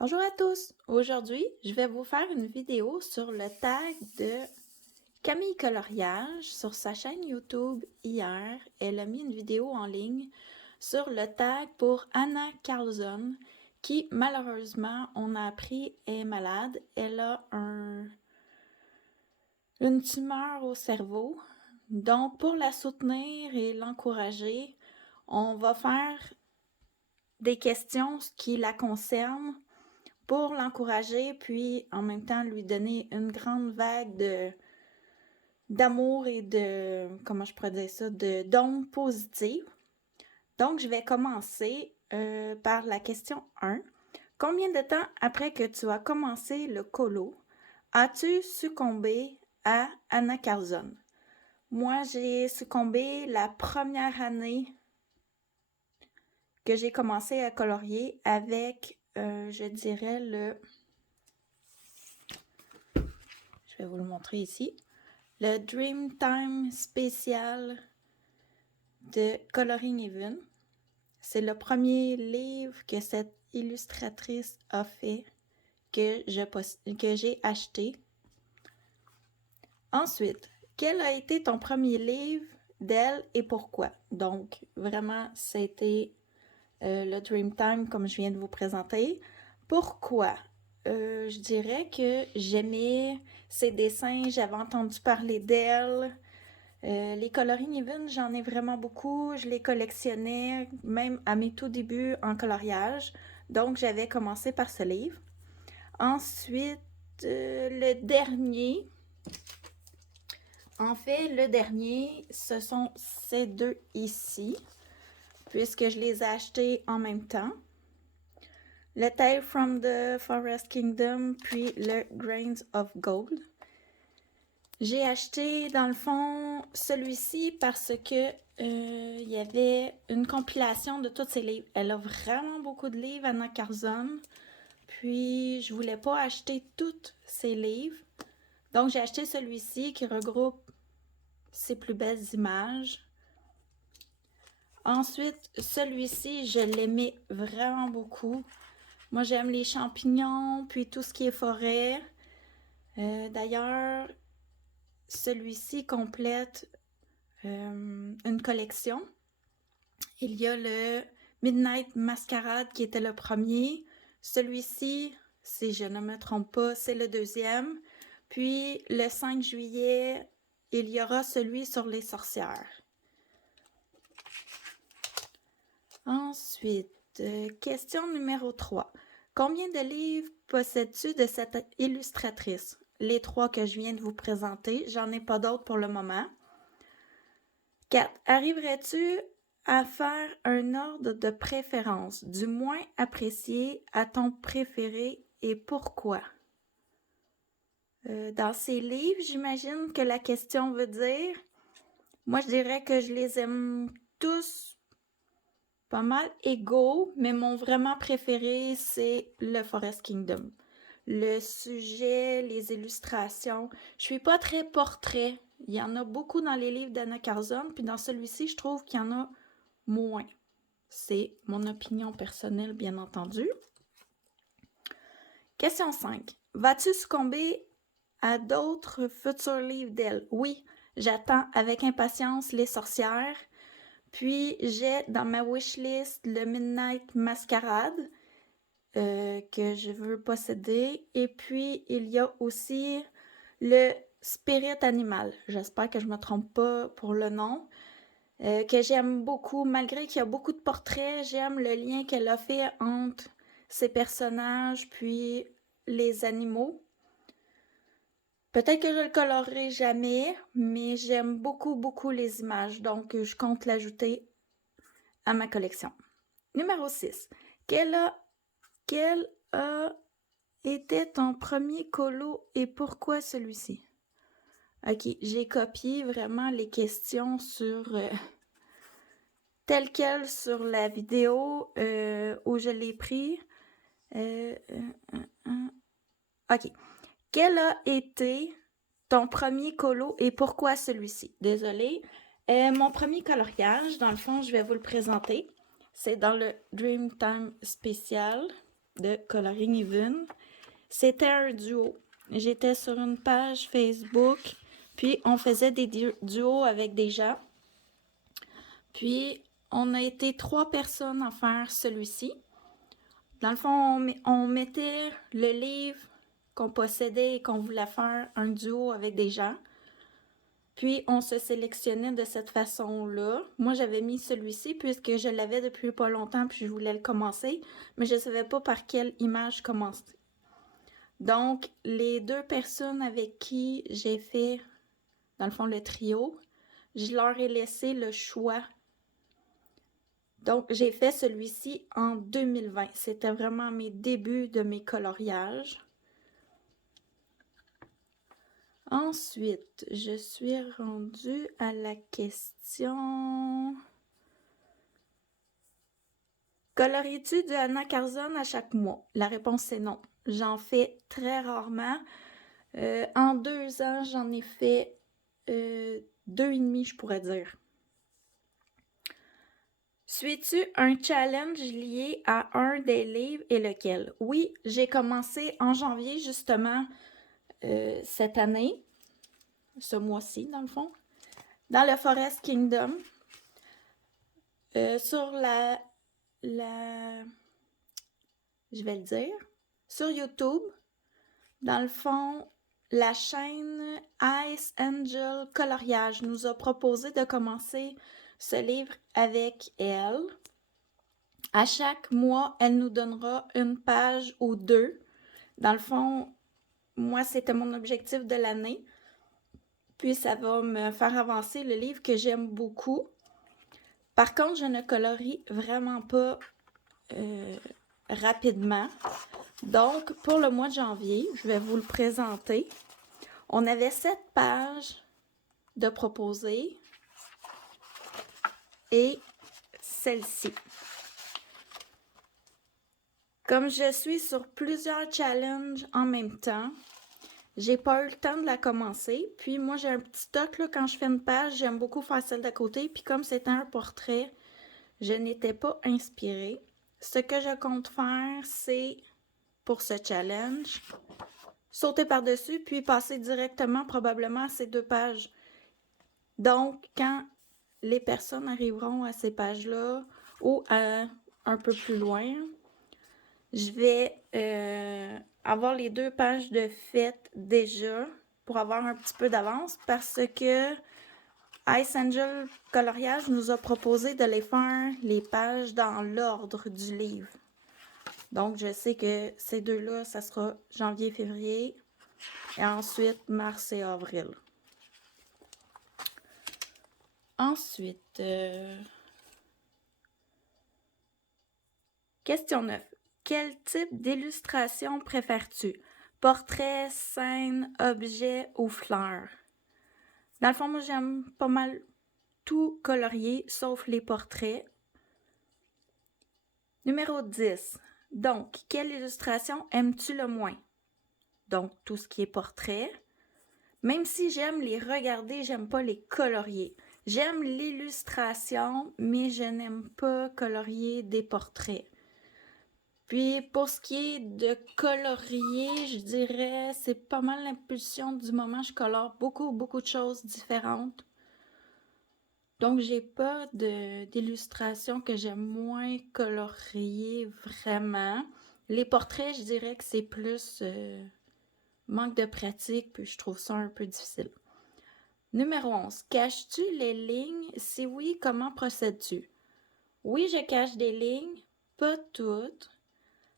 Bonjour à tous! Aujourd'hui, je vais vous faire une vidéo sur le tag de Camille Coloriage sur sa chaîne YouTube hier. Elle a mis une vidéo en ligne sur le tag pour Anna Carlson qui, malheureusement, on a appris, est malade. Elle a une tumeur au cerveau. Donc, pour la soutenir et l'encourager, on va faire des questions qui la concernent pour l'encourager, puis en même temps lui donner une grande vague d'amour et comment je pourrais dire ça, d'ondes positives. Donc, je vais commencer par la question 1. Combien de temps après que tu as commencé le colo, as-tu succombé à Anna Carlson? Moi, j'ai succombé la première année que j'ai commencé à colorier avec, je dirais, je vais vous le montrer ici, le Dreamtime spécial de Coloring Even. C'est le premier livre que cette illustratrice a fait, que j'ai acheté. Ensuite, quel a été ton premier livre d'elle et pourquoi? Donc, vraiment, c'était le Dreamtime comme je viens de vous présenter. Pourquoi? Je dirais que j'aimais ses dessins, j'avais entendu parler d'elle. Les Coloring Even, j'en ai vraiment beaucoup. Je les collectionnais même à mes tout débuts en coloriage. Donc, j'avais commencé par ce livre. Ensuite, le dernier. En fait, le dernier, ce sont ces deux ici, puisque je les ai achetés en même temps. Le Tale from the Forest Kingdom, puis le Grains of Gold. J'ai acheté, dans le fond, celui-ci parce que il y avait une compilation de tous ses livres. Elle a vraiment beaucoup de livres, Anna Carlson. Puis, je voulais pas acheter tous ses livres. Donc, j'ai acheté celui-ci qui regroupe ses plus belles images. Ensuite, celui-ci, je l'aimais vraiment beaucoup. Moi, j'aime les champignons, puis tout ce qui est forêt. D'ailleurs, celui-ci complète une collection. Il y a le Midnight Masquerade qui était le premier. Celui-ci, si je ne me trompe pas, c'est le deuxième. Puis le 5 juillet, il y aura celui sur les sorcières. Ensuite, question numéro 3. Combien de livres possèdes-tu de cette illustratrice? Les 3 que je viens de vous présenter, j'en ai pas d'autres pour le moment. 4. Arriverais-tu à faire un ordre de préférence, du moins apprécié à ton préféré et pourquoi? Dans ces livres, j'imagine que la question veut dire, moi je dirais que je les aime tous pas mal égaux, mais mon vraiment préféré, c'est le Forest Kingdom. Le sujet, les illustrations. Je suis pas très portrait. Il y en a beaucoup dans les livres d'Anna Carlson, puis dans celui-ci, je trouve qu'il y en a moins. C'est mon opinion personnelle, bien entendu. Question 5. Vas-tu succomber à d'autres futurs livres d'elle? Oui, j'attends avec impatience Les Sorcières. Puis, j'ai dans ma wishlist le Midnight Masquerade que je veux posséder. Et puis, il y a aussi le Spirit Animal. J'espère que je ne me trompe pas pour le nom. Que j'aime beaucoup, malgré qu'il y a beaucoup de portraits. J'aime le lien qu'elle a fait entre ses personnages puis les animaux. Peut-être que je le colorerai jamais, mais j'aime beaucoup, beaucoup les images. Donc, je compte l'ajouter à ma collection. Numéro 6. Quel a été ton premier colo et pourquoi celui-ci? Ok, j'ai copié vraiment les questions sur telles quelles sur la vidéo où je l'ai pris. Ok. Quel a été ton premier colo et pourquoi celui-ci? Désolée. Mon premier coloriage, dans le fond, je vais vous le présenter. C'est dans le Dreamtime spécial de Coloring Even. C'était un duo. J'étais sur une page Facebook, puis on faisait des duos avec des gens. Puis, on a été 3 personnes à faire celui-ci. Dans le fond, on mettait le livre qu'on possédait et qu'on voulait faire un duo avec des gens. Puis, on se sélectionnait de cette façon-là. Moi, j'avais mis celui-ci puisque je l'avais depuis pas longtemps puis je voulais le commencer, mais je ne savais pas par quelle image commencer. Donc, les 2 personnes avec qui j'ai fait, dans le fond, le trio, je leur ai laissé le choix. Donc, j'ai fait celui-ci en 2020. C'était vraiment mes débuts de mes coloriages. Ensuite, je suis rendue à la question... Colories-tu du anacarzone à chaque mois? La réponse est non. J'en fais très rarement. En 2 ans, j'en ai fait 2,5, je pourrais dire. Suis-tu un challenge lié à un des livres et lequel? Oui, j'ai commencé en janvier, justement, cette année, ce mois-ci, dans le fond, dans le Forest Kingdom, sur je vais le dire, sur YouTube, dans le fond, la chaîne Ice Angel Coloriage nous a proposé de commencer ce livre avec elle. À chaque mois, elle nous donnera une page ou 2. Dans le fond, moi, c'était mon objectif de l'année. Puis, ça va me faire avancer le livre que j'aime beaucoup. Par contre, je ne colorie vraiment pas rapidement. Donc, pour le mois de janvier, je vais vous le présenter. On avait 7 pages de proposées et celle-ci. Comme je suis sur plusieurs challenges en même temps, j'ai pas eu le temps de la commencer. Puis moi, j'ai un petit toc, là, quand je fais une page, j'aime beaucoup faire celle d'à côté. Puis comme c'était un portrait, je n'étais pas inspirée. Ce que je compte faire, c'est, pour ce challenge, sauter par-dessus, puis passer directement probablement à ces 2 pages. Donc, quand les personnes arriveront à ces pages-là, ou à un peu plus loin, je vais avoir les 2 pages de faites déjà pour avoir un petit peu d'avance parce que Ice Angel Coloriage nous a proposé de les faire les pages dans l'ordre du livre. Donc, je sais que ces 2-là, ça sera janvier, février et ensuite mars et avril. Ensuite, question 9. Quel type d'illustration préfères-tu? Portrait, scène, objet ou fleurs? Dans le fond, moi, j'aime pas mal tout colorier, sauf les portraits. Numéro 10. Donc, quelle illustration aimes-tu le moins? Donc, tout ce qui est portrait. Même si j'aime les regarder, j'aime pas les colorier. J'aime l'illustration, mais je n'aime pas colorier des portraits. Puis, pour ce qui est de colorier, je dirais, c'est pas mal l'impulsion du moment. Je colore beaucoup de choses différentes. Donc, j'ai pas d'illustration que j'aime moins colorier vraiment. Les portraits, je dirais que c'est plus manque de pratique, puis je trouve ça un peu difficile. Numéro 11. Caches-tu les lignes? Si oui, comment procèdes-tu? Oui, je cache des lignes, pas toutes.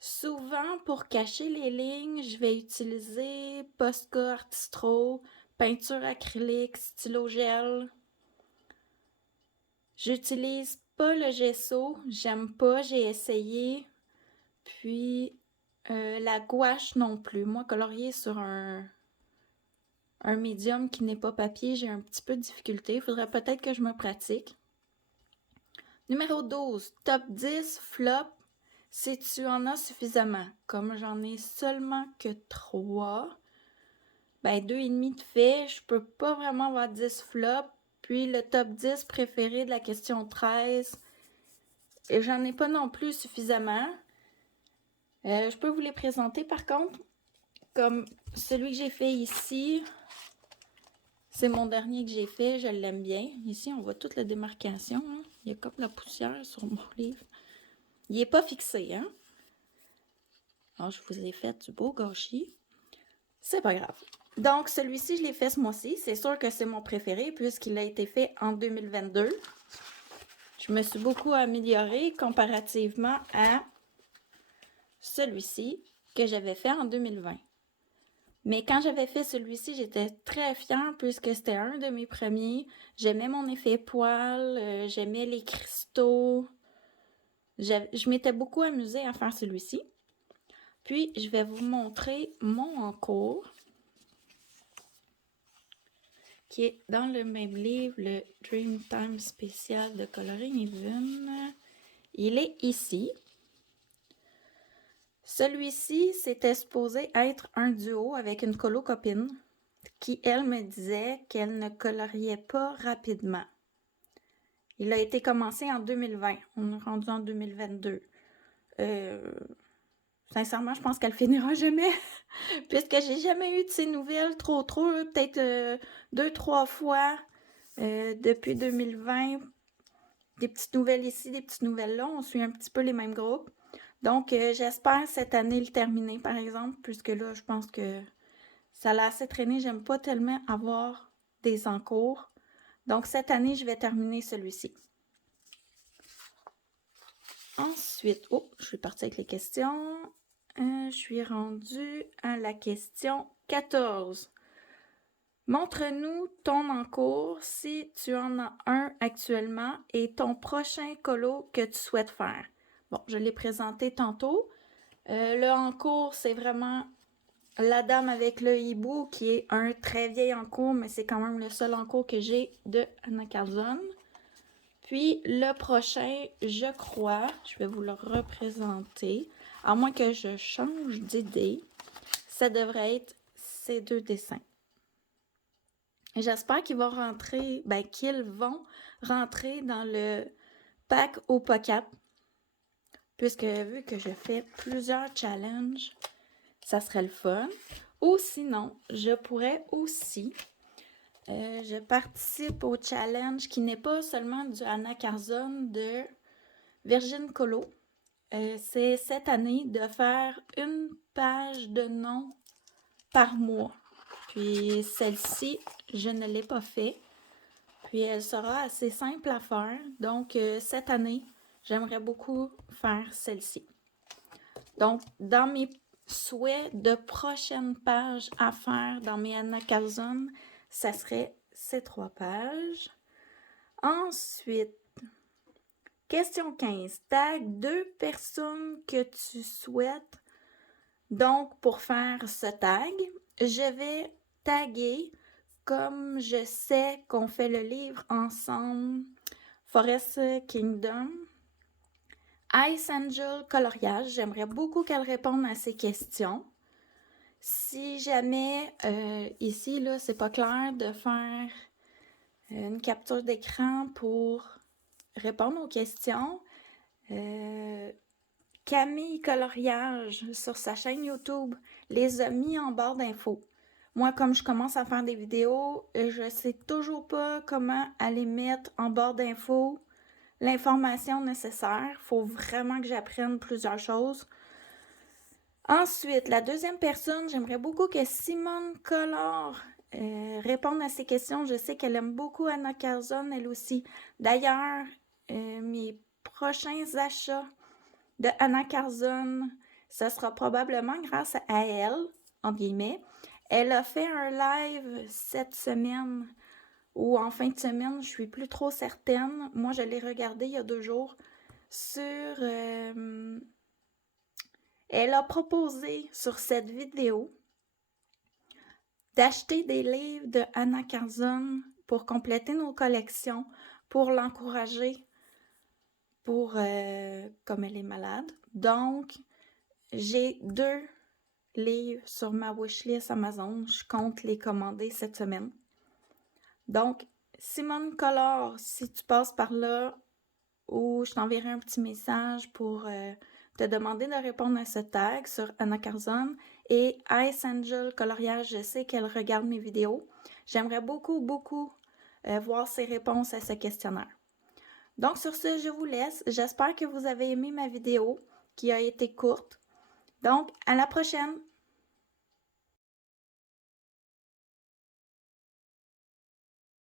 Souvent, pour cacher les lignes, je vais utiliser Posca Artistro, peinture acrylique, stylo gel. J'utilise pas le gesso, j'aime pas, j'ai essayé. Puis la gouache non plus. Moi, colorier sur un médium qui n'est pas papier, j'ai un petit peu de difficulté. Il faudrait peut-être que je me pratique. Numéro 12. Top 10 flop si tu en as suffisamment. Comme j'en ai seulement que 3, ben 2,5 de fait, je peux pas vraiment avoir 10 flops. Puis le top 10 préféré de la question 13, et j'en ai pas non plus suffisamment. Je peux vous les présenter par contre. Comme celui que j'ai fait ici, c'est mon dernier que j'ai fait, je l'aime bien. Ici, on voit toute la démarcation. Hein? Il y a comme la poussière sur mon livre. Il n'est pas fixé, hein? Alors, je vous ai fait du beau gâchis. C'est pas grave. Donc, celui-ci, je l'ai fait ce mois-ci. C'est sûr que c'est mon préféré puisqu'il a été fait en 2022. Je me suis beaucoup améliorée comparativement à celui-ci que j'avais fait en 2020. Mais quand j'avais fait celui-ci, j'étais très fière puisque c'était un de mes premiers. J'aimais mon effet poil, j'aimais les cristaux. Je m'étais beaucoup amusée à faire celui-ci. Puis, je vais vous montrer mon encours qui est dans le même livre, le Dreamtime spécial de Coloring Even. Il est ici. Celui-ci, c'était supposé être un duo avec une colo-copine qui, elle, me disait qu'elle ne coloriait pas rapidement. Il a été commencé en 2020. On est rendu en 2022. Sincèrement, je pense qu'elle finira jamais. Puisque j'ai jamais eu de ces nouvelles trop. Peut-être 2-3 fois depuis 2020. Des petites nouvelles ici, des petites nouvelles là. On suit un petit peu les mêmes groupes. Donc, j'espère cette année le terminer, par exemple, puisque là, je pense que ça l'a assez traîné. J'aime pas tellement avoir des encours. Donc, cette année, je vais terminer celui-ci. Ensuite, je suis partie avec les questions. Je suis rendue à la question 14. Montre-nous ton encours si tu en as un actuellement et ton prochain colo que tu souhaites faire. Bon, je l'ai présenté tantôt. Le encours, c'est vraiment La Dame avec le hibou, qui est un très vieil encours, mais c'est quand même le seul encours que j'ai de Anna Carzon. Puis le prochain, je crois, je vais vous le représenter, à moins que je change d'idée, ça devrait être ces deux dessins. J'espère qu'ils vont rentrer, dans le pack au Pocket, puisque vu que je fais plusieurs challenges, ça serait le fun. Ou sinon, je pourrais aussi, je participe au challenge qui n'est pas seulement du Anna Carzon de Virgin Colo. C'est cette année de faire une page de nom par mois. Puis celle-ci, je ne l'ai pas fait. Puis elle sera assez simple à faire. Donc cette année, j'aimerais beaucoup faire celle-ci. Donc dans mes souhaits de prochaines pages à faire dans mes Anna Carzon, ça serait ces 3 pages. Ensuite, question 15. Tag 2 personnes que tu souhaites. Donc, pour faire ce tag, je vais taguer, comme je sais qu'on fait le livre ensemble, Forest Kingdom, Ice Angel Coloriage. J'aimerais beaucoup qu'elle réponde à ces questions. Si jamais, ici, là, c'est pas clair de faire une capture d'écran pour répondre aux questions, Camille Coloriage, sur sa chaîne YouTube, les a mis en barre d'infos. Moi, comme je commence à faire des vidéos, je sais toujours pas comment aller mettre en barre d'infos l'information nécessaire. Il faut vraiment que j'apprenne plusieurs choses. Ensuite, la deuxième personne, j'aimerais beaucoup que Simone Collard réponde à ces questions. Je sais qu'elle aime beaucoup Anna Carzon, elle aussi. D'ailleurs, mes prochains achats de Anna Carzon, ce sera probablement grâce à elle, entre guillemets. Elle a fait un live cette semaine, ou en fin de semaine, je suis plus trop certaine. Moi, je l'ai regardé il y a 2 jours sur... elle a proposé sur cette vidéo d'acheter des livres de Anna Carzon pour compléter nos collections, pour l'encourager, comme elle est malade. Donc, j'ai 2 livres sur ma wishlist Amazon. Je compte les commander cette semaine. Donc, Simone Collard, si tu passes par là, ou je t'enverrai un petit message pour te demander de répondre à ce tag sur Anna Carzon et Ice Angel Coloriage. Je sais qu'elle regarde mes vidéos. J'aimerais beaucoup voir ses réponses à ce questionnaire. Donc sur ce, je vous laisse. J'espère que vous avez aimé ma vidéo qui a été courte. Donc, à la prochaine!